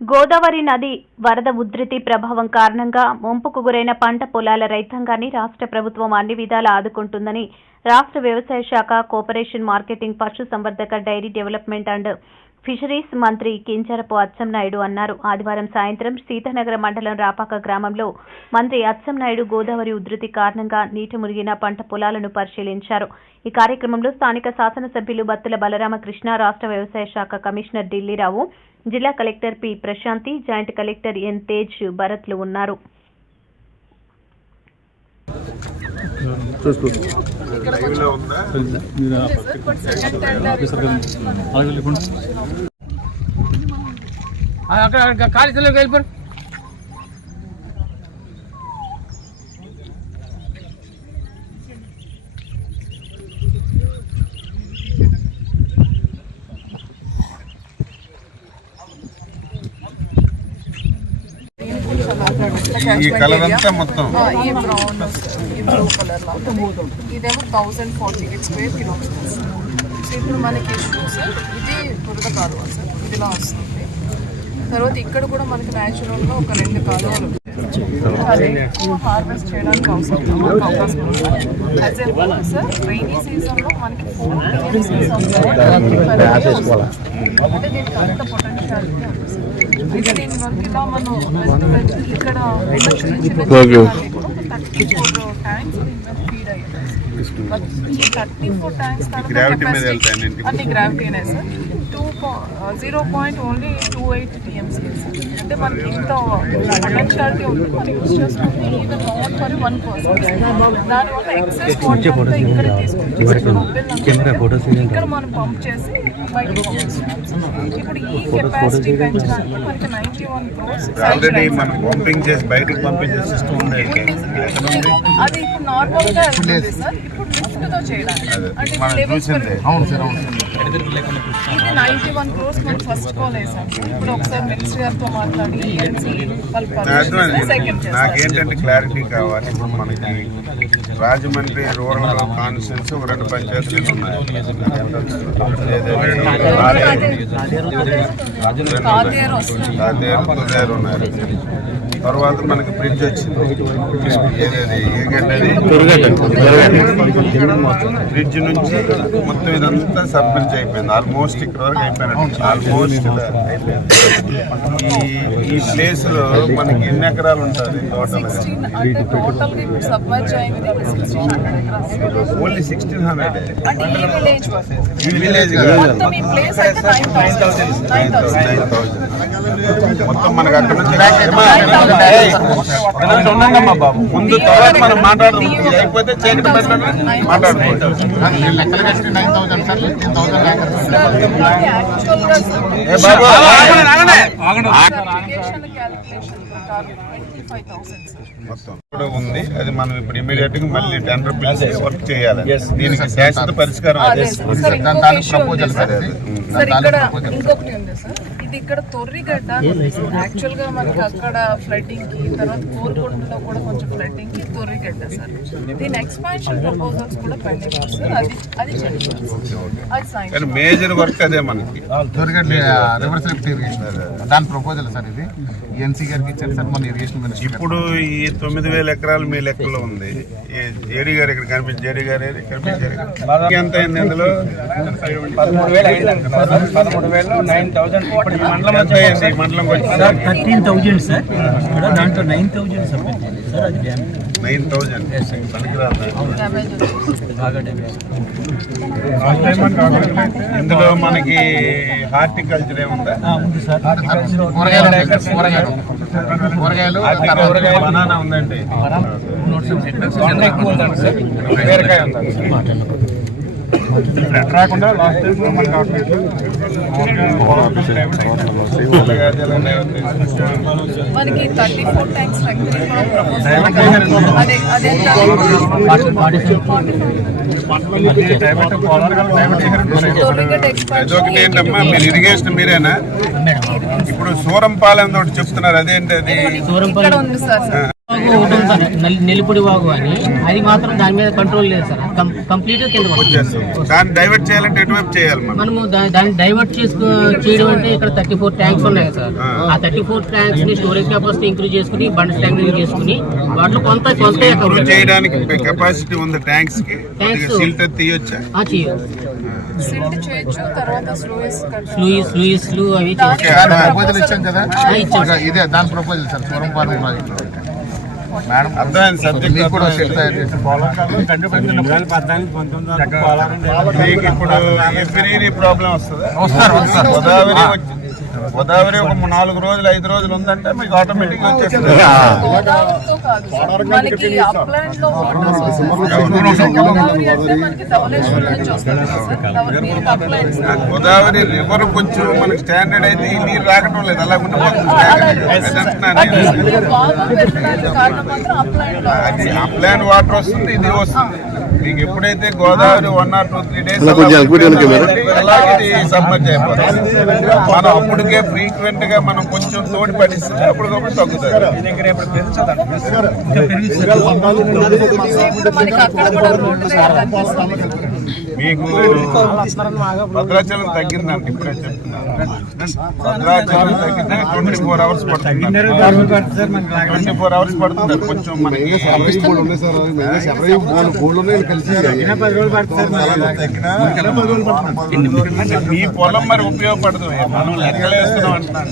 గోదావరి నది వరద ఉధృతి ప్రభావం కారణంగా ముంపుకు గురైన పంట పొలాల రైతాంగాన్ని రాష్ట్ర ప్రభుత్వం అన్ని విధాలా ఆదుకుంటుందని రాష్ట్ర వ్యవసాయ శాఖ కోఆపరేషన్ మార్కెటింగ్ పశుసంవర్ధక డైరీ డెవలప్మెంట్ అండ్ ఫిషరీస్ మంత్రి కించరపు అచ్చెంనాయుడు అన్నారు. ఆదివారం సాయంత్రం సీతానగర మండలం రాపాక గ్రామంలో మంత్రి అచ్చెంనాయుడు గోదావరి ఉధృతి కారణంగా నీటి మురిగిన పంట పొలాలను పరిశీలించారు. ఈ కార్యక్రమంలో స్థానిక శాసనసభ్యులు బత్తుల బలరామకృష్ణ రాష్ట్ర వ్యవసాయ శాఖ కమిషనర్ ఢిల్లీరావు జిల్లా collector P Prashanthi joint collector N Tej భరత్లు ఉన్నారు. చూసుకో మీరు ఆఫీసర్ అలాగే అక్కడ అక్కడ వెళ్ళిపోరు ఈ కలర్ అంతా మొత్తం బ్లూ కలర్ ఇదేమో thousand forty eight square kilometres so ఇప్పుడు మనకి సార్ ఇది బురద కాలువ సార్ ఇదిలా వస్తుంది. తర్వాత ఇక్కడ కూడా మనకి న్యాచురల్గా ఒక రెండు కాలువలు హార్వెస్ట్ చేయడానికి అవసరం అవకాశం ఉంది. సార్ రైనీ సీజన్లో మనకి ఫోర్ అంటే దీనికి అంత పొటెన్షియాలిటీ ఉంది సార్ అయితే దీని వరకు ఇలా మనం ఇక్కడ four times in the feed items. Thirty four tanks. అన్ని గ్రావిటీనే sir. Two zero point only two eight TMC అంటే మనకి ఇంత పొటెన్షియాలిటీ ఉంటుంది యూస్ చేసుకుంటే even not for one person దానివల్ల ఎక్సెస్ వాటర్ ఇక్కడ తీసుకుంటాం ఇక్కడ మనం పంప్ చేసి బయటకు ఇప్పుడు ఈ కెపాసిటీ పెంచడానికి మనకి నైన్టీ వన్ క్రోర్స్ ఆల్రెడీ మనం పంపింగ్ చేసి బయటకు పంపించే సిస్టమ్ ఉంది? అది నార్మల్గా వెళ్తుంది సార్ ఇప్పుడు లిఫ్ట్తో చేయడానికి అంటే మనం ఇప్పుడు levels చూసిందే. పెరుగుతాయి. అవును సార్ అవును ఇది నైన్టీ వన్ క్రోర్స్ మనం ఫస్ట్ కాల్ వేసాం ఇప్పుడు ఒకసారి మినిస్టర్ గారితో మాట్లాడి ENC వాళ్ళకి అర్థమైంది సెకండ్ చేస్తారు నాకేంటంటే క్లారిటీ కావాలి ఇప్పుడు మనకి రాజమండ్రి రూరల్ కాన్స్టిట్యూన్స్ ఒక రెండు పంచాయతీలు ఉన్నాయి ఉన్నారు తర్వాత మనకి బ్రిడ్జ్ వచ్చింది. బ్రిడ్జ్ నుంచి మొత్తం ఇదంతా సబ్ బ్రిడ్జ్ అయిపోయింది. ఆల్మోస్ట్ ఇక్కడ వరకు అయిపోయినట్టు. ఆల్మోస్ట్ అయిపోయింది. ఈ ఈ ప్లేస్లో మనకి ఎన్ని ఎకరాలు ఉంటుంది total only sixteen hundred village nine thousand మొత్తం మనకి అక్కడ నుంచి బాబు ముందు తర్వాత మనం మాట్లాడదాం అయిపోతే చీకటి పెట్టండి కూడా ఉంది. అది మనం ఇప్పుడు ఇమీడియట్గా మళ్ళీ టెండర్ పిలిచి వర్క్ చేయాలి దీనికి శాశ్వత పరిష్కారం అదే అదే సార్ సార్ ఇక్కడ ఇంకొకటి ఉంది సార్ ఇది ఇక్కడ తొర్రిగడ్డ యాక్చువల్గా మనకి అక్కడ ఫ్లడ్డింగ్కి తర్వాత కూడా కొంచెం ఫ్లడ్డింగ్కి సార్. దీని ఎక్స్పాన్షన్ ప్రపోజల్స్ కూడా పెండింగ్ ఉంది సార్ అది అది మేజర్ వర్క్ అదే మనకి. రివర్స్ దాని ప్రపోజల్ సార్ ఇది. ఎన్సీ గారికి ఇచ్చారు సార్ మన ఇరిగేషన్ మినిస్టర్ ఇప్పుడు ఈ తొమ్మిది వేల ఎకరాలు మీ లెక్కలో ఉంది. ఏ- జేడీ గారు ఇక్కడ కనిపించి జేడీ గారు? కనిపించారు ఇక్కడ. ఎంత అయింది అందులో? పదమూడు వేలు పదమూడు వేలు నైన్ థౌసండ్. మండలం సార్ థర్టీన్ థౌజండ్ సార్. ఇక్కడ దాంట్లో నైన్ థౌజండ్ సబ్మిట్ సార్ అది డ్యామేజ్ నైన్ థౌజండ్? పనికిరాదు డ్యామేజ్ బాగా డ్యామేజ్ ఇందులో మనకి హార్టికల్చర్ ఏముందా? ఉంది సార్. కూరగాయలు బనానా ఉందండి? ఎక్కువ ఉందండి రాకుండా లాస్ట్ మనకి థర్టీ ఫోర్ టైమ్స్ స్ట్రెంగ్ అదే అదే తొర్రిగడ్డ ఎక్స్పాన్షన్ అదొకటి ఏంటమ్మా? మీరు ఇరిగేషన్ మీరేనా? ఇప్పుడు సూరంపాలెం తోటి చెప్తున్నారు. అదేంటి అది? సార్ వాగు అని. అది మాత్రం దాని మీద కంట్రోల్ లేదు సార్. కంప్లీట్ దాన్ని డైవర్ట్ చేయాలంటే ఎటువైపు చేయాలి మనం? మనము దాన్ని డైవర్ట్ చేసుకో చేయడం అంటే ఇక్కడ థర్టీ ఫోర్ ట్యాంక్స్ ఉన్నాయి సార్. ఆ. థర్టీ ఫోర్ ట్యాంక్స్ని స్టోరేజ్ కెపాసిటీ ఇంక్రీజ్ చేసుకుని బండ్ ట్యాంక్ చేసుకుని వాటిలో కొంత చేయడానికి కెపాసిటీ ఉంది ట్యాంక్స్కి. సీల్తో తీయొచ్చా? ఇదే దాని ప్రపోజల్ సార్ సూరం ఫార్మింగ్ ప్రాజెక్ట్ మేడం అర్థమైంది సబ్జెక్ట్ మీకు కూడా ఇప్పుడు ఎవ్రీ ప్రాబ్లం వస్తుందా. వస్తారు వస్తారు. గోదావరి గోదావరి ఒక నాలుగు రోజులు ఐదు రోజులు ఉందంటే మీకు ఆటోమేటిక్ గోదావరి రివర్ కొంచెం మనకి స్టాండర్డ్ అయితే ఈ నీరు రాకటం లేదు. అలా ఉండిపోతుంది అప్లాన్ వాటర్ వస్తుంది ఇది వస్తుంది. మీకు ఎప్పుడైతే Godavari one or two three days అలాగే సబ్మర్జ్ అయిపోతుంది. మనం అప్పటికే ఫ్రీక్వెంట్గా మనం కొంచెం తోడి పడిస్తే అప్పటికప్పుడు తగ్గుతుంది. మీకు భద్రాచలం తగ్గిందంట ఇప్పుడే చెప్తున్నాను. ట్వంటీ ఫోర్ అవర్స్ పడుతుంది. ట్వంటీ ఫోర్ అవర్స్ పడుతుంది. కొంచెం మనకి మీ పొలం మరి ఉపయోగపడదు. మనం లెక్కలేస్తున్నాం అంటున్నాను